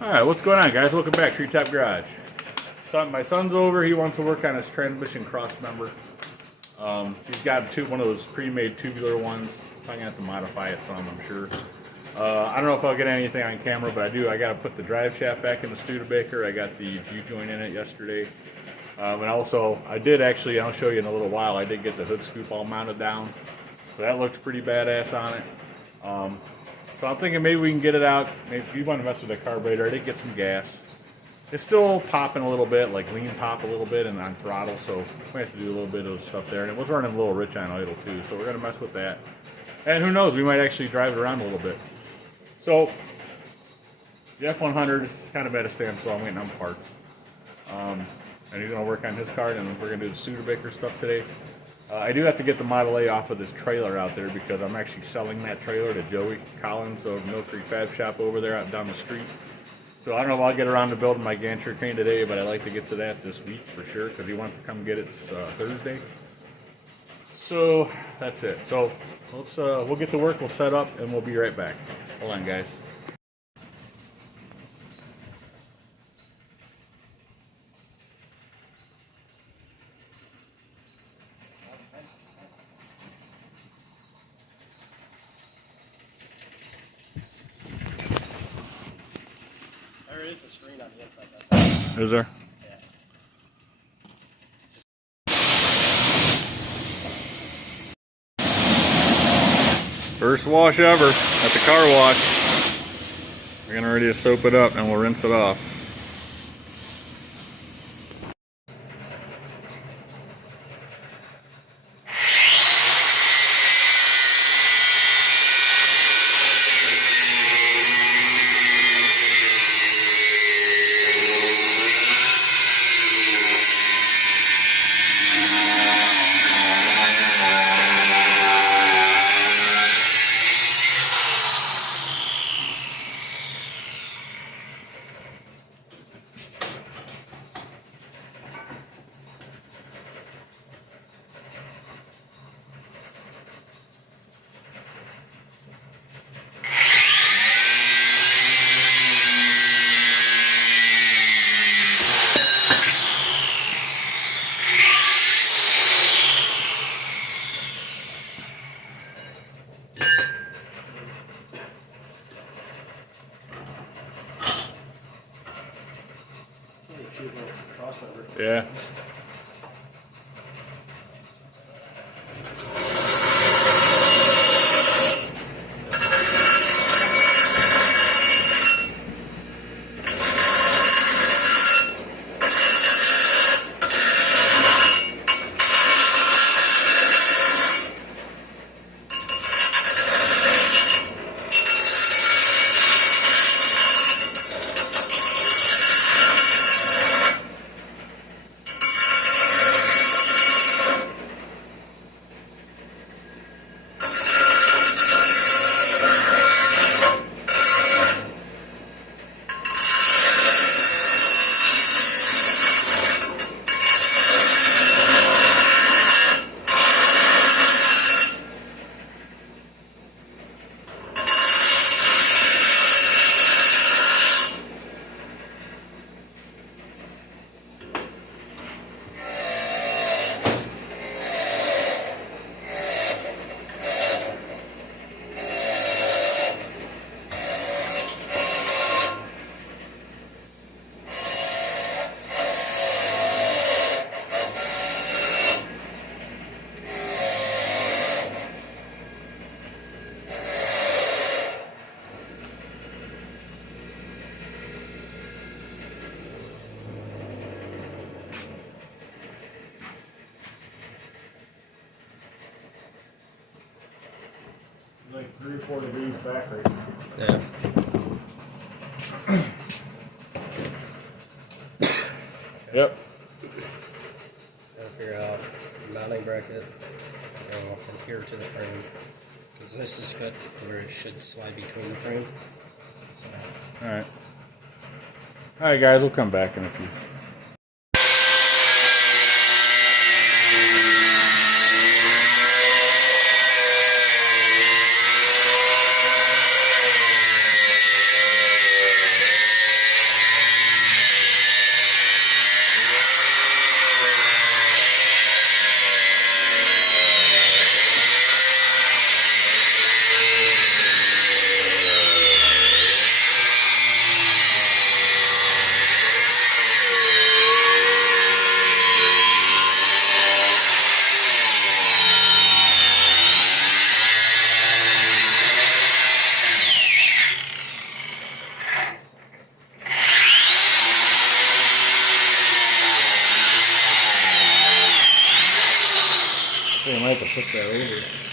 Alright, what's going on, guys? Welcome back, Treetop Garage. My son's over. He wants to work on his transmission cross member. He's got one of those pre-made tubular ones. I'm going to have to modify it some, I'm sure. I don't know if I'll get anything on camera, but I got to put the drive shaft back in the Studebaker. I got the U-joint in it yesterday. And also, I'll show you in a little while, I did get the hood scoop all mounted down. So that looks pretty badass on it. So I'm thinking maybe we can get it out. Maybe if you want to mess with the carburetor, I did get some gas. It's still popping a little bit, like lean pop a little bit and on throttle, so we have to do a little bit of stuff there. And it was running a little rich on idle too, so we're going to mess with that. And who knows, we might actually drive it around a little bit. So the F100 is kind of at a standstill. I'm waiting on parts. And he's going to work on his car, and we're going to do the Studebaker stuff today. I do have to get the Model A off of this trailer out there because I'm actually selling that trailer to Joey Collins of Mill Creek Fab Shop over there out down the street. So I don't know if I'll get around to building my gantry crane today, but I'd like to get to that this week for sure because he wants to come get it Thursday. So that's it. So we'll get to work, we'll set up, and we'll be right back. Hold on, guys. There is a screen on the inside. Is there? Yeah. First wash ever at the car wash. We're getting ready to soap it up and we'll rinse it off. Yeah. Like 3 or 4 degrees back right now. Yeah. Yep. Gotta figure out the mounting bracket from here to the frame. Because this is good where it should slide between the frame. So. Alright. Alright, guys, we'll come back in a few. put that over.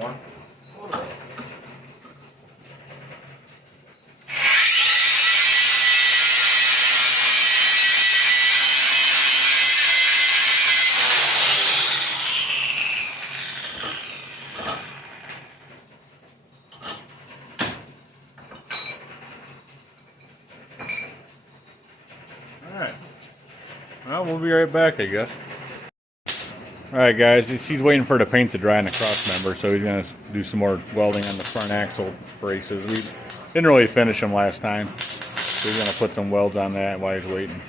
More. Alright. Well, we'll be right back, I guess. Alright guys, he's waiting for the paint to dry on the cross member, so he's going to do some more welding on the front axle braces. We didn't really finish them last time, so he's going to put some welds on that while he's waiting.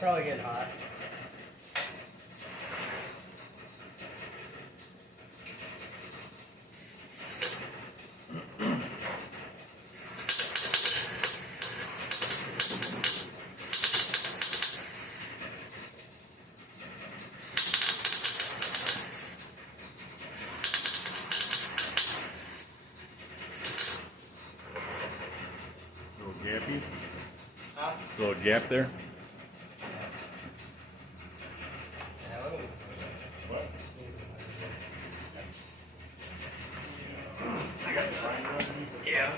probably getting hot. Little gappy. Huh? Little gap there. What? I got the grinder underneath. Yeah.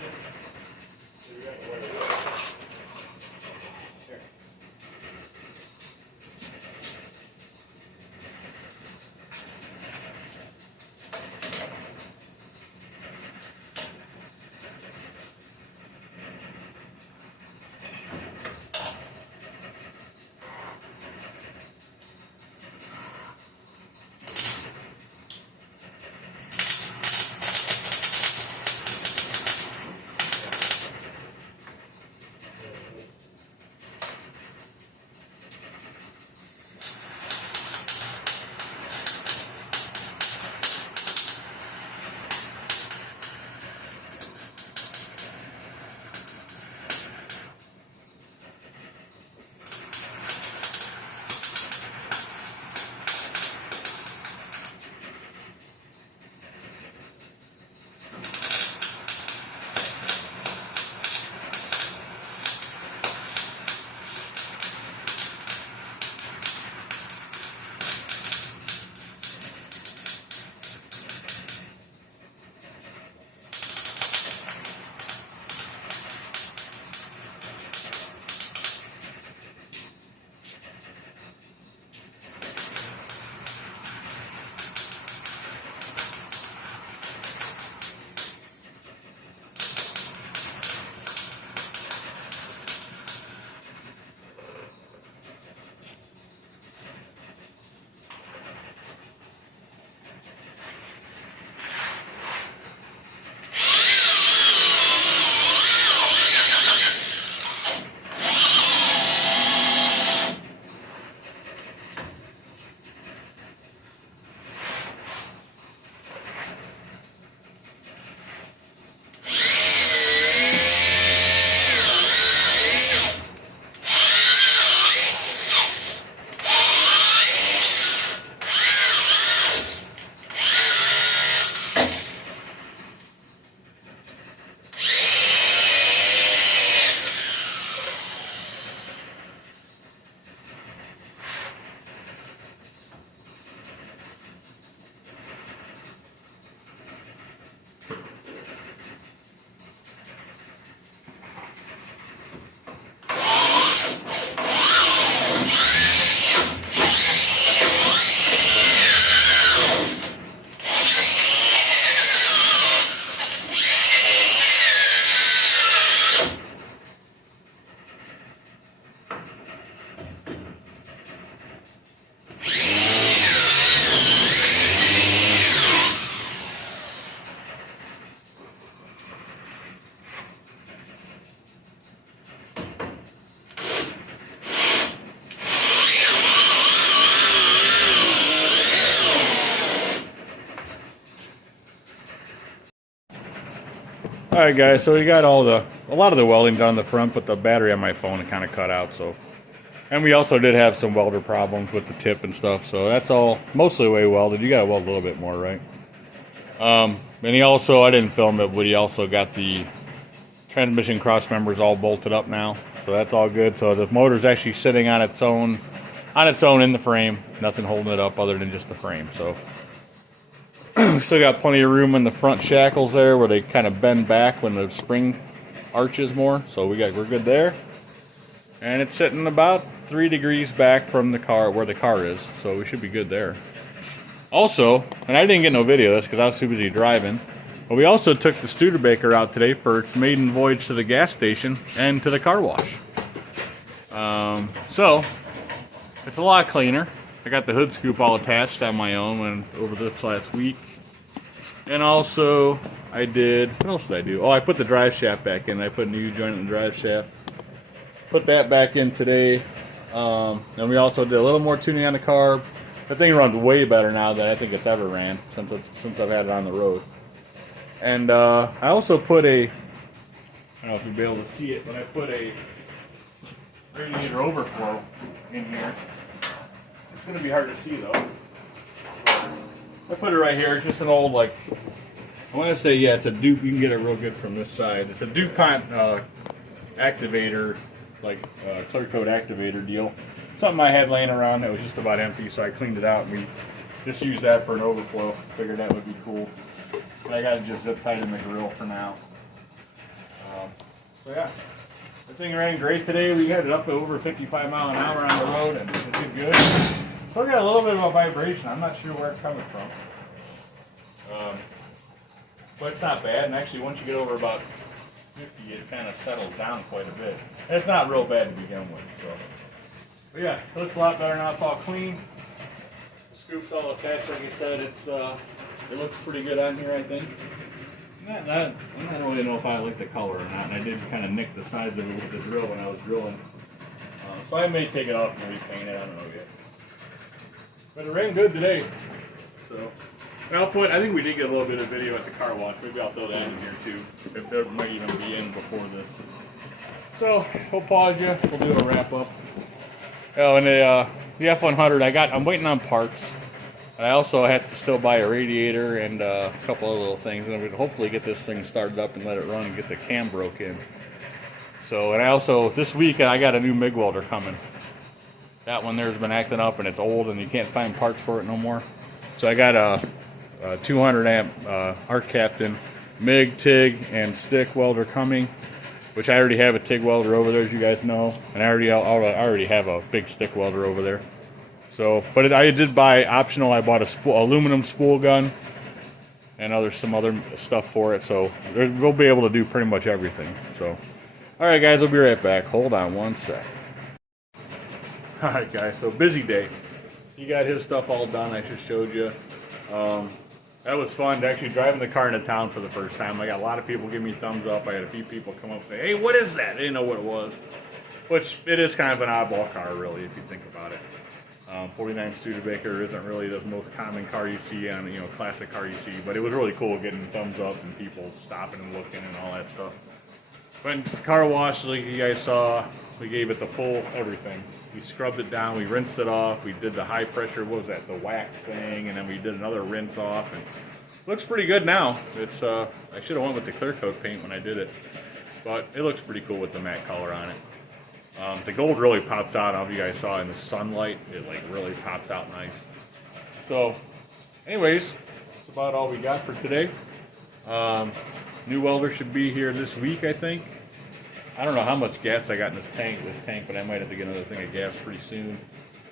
Alright guys, so we got a lot of the welding done on the front, but the battery on my phone kind of cut out, so. And we also did have some welder problems with the tip and stuff, so that's all mostly way welded. You gotta weld a little bit more, right? And he also, I didn't film it, but he also got the transmission cross members all bolted up now, so that's all good. So the motor's actually sitting on its own in the frame, nothing holding it up other than just the frame. So still got plenty of room in the front shackles there where they kind of bend back when the spring arches more, so we're good there. And it's sitting about 3 degrees back from the car where the car is, so we should be good there. Also, and I didn't get no video of this because I was too busy driving, but we also took the Studebaker out today for its maiden voyage to the gas station and to the car wash. So it's a lot cleaner. I got the hood scoop all attached on my own over this last week. And also, what else did I do? Oh, I put the drive shaft back in. I put a new joint in the drive shaft. Put that back in today. And we also did a little more tuning on the carb. The thing runs way better now than I think it's ever ran since I've had it on the road. And I also put a, I don't know if you'll be able to see it, but I put a radiator overflow in here. It's going to be hard to see though. I put it right here. It's just an old, like, I want to say, yeah, it's a Duke. You can get it real good from this side. It's a DuPont activator, like clear coat activator deal. Something I had laying around that was just about empty, so I cleaned it out and we just used that for an overflow. Figured that would be cool. But I got it just zip tied in the grill for now. So yeah, the thing ran great today. We had it up to over 55 mile an hour on the road and it did good. Still got a little bit of a vibration. I'm not sure where it's coming from. But it's not bad, and actually once you get over about 50, it kind of settles down quite a bit. And it's not real bad to begin with. So, but yeah, it looks a lot better now. It's all clean. The scoop's all attached, like I said. It looks pretty good on here, I think. I don't really know if I like the color or not, and I did kind of nick the sides of it with the drill when I was drilling. So I may take it off and repaint it. I don't know yet. But it ran good today. So. And I think we did get a little bit of video at the car wash. Maybe I'll throw that in here too, if there might even be in before this. So, we'll pause you. We'll do a wrap up. Oh, and the F100, I'm waiting on parts. I also have to still buy a radiator and a couple of little things. And I'm going to hopefully get this thing started up and let it run and get the cam broke in. So, and I also, this week, I got a new MIG welder coming. That one there's been acting up and it's old and you can't find parts for it no more. So I got a 200 amp Art Captain MIG, TIG, and stick welder coming, which I already have a TIG welder over there, as you guys know, and I already have a big stick welder over there. So, but I did buy optional. I bought a aluminum spool gun and some other stuff for it. So we'll be able to do pretty much everything. So, all right, guys, we'll be right back. Hold on one sec. All right, guys. So busy day. He got his stuff all done. I just showed you. That was fun to actually driving the car into town for the first time. I got a lot of people give me thumbs up. I had a few people come up and say, hey, what is that? I didn't know what it was. Which, it is kind of an oddball car, really, if you think about it. 49 Studebaker isn't really the most common car you see on, classic car you see. But it was really cool getting thumbs up and people stopping and looking and all that stuff. When the car wash, like you guys saw, we gave it the full everything. We scrubbed it down, we rinsed it off, we did the high pressure, what was that, the wax thing, and then we did another rinse off, and looks pretty good now. It's I should have went with the clear coat paint when I did it, but it looks pretty cool with the matte color on it. The gold really pops out. I don't know if you guys saw in the sunlight, it like really pops out nice. So, anyways, that's about all we got for today. New welder should be here this week, I think. I don't know how much gas I got in this tank, but I might have to get another thing of gas pretty soon.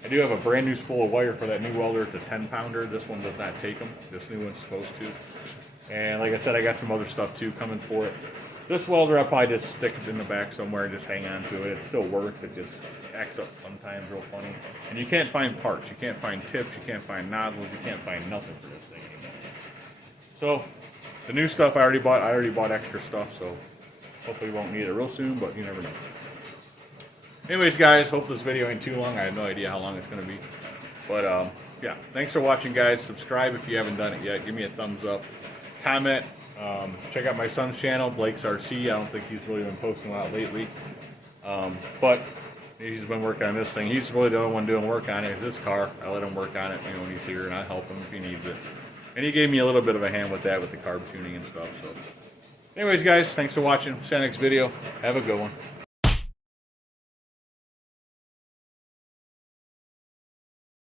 I do have a brand new spool of wire for that new welder. It's a 10-pounder. This one does not take them. This new one's supposed to. And like I said, I got some other stuff too coming for it. This welder, I'll probably just stick it in the back somewhere and just hang on to it. It still works. It just acts up sometimes real funny. And you can't find parts. You can't find tips. You can't find nozzles. You can't find nothing for this thing anymore. So the new stuff I already bought extra stuff, so hopefully we won't need it real soon, but you never know. Anyways, guys, hope this video ain't too long. I have no idea how long it's going to be. But, yeah, thanks for watching, guys. Subscribe if you haven't done it yet. Give me a thumbs up. Comment. Check out my son's channel, Blake's RC. I don't think he's really been posting a lot lately. But he's been working on this thing. He's really the only one doing work on it. It's his car. I let him work on it when he's here, and I help him if he needs it. And he gave me a little bit of a hand with that, with the carb tuning and stuff. So, anyways, guys, thanks for watching. See you next video. Have a good one.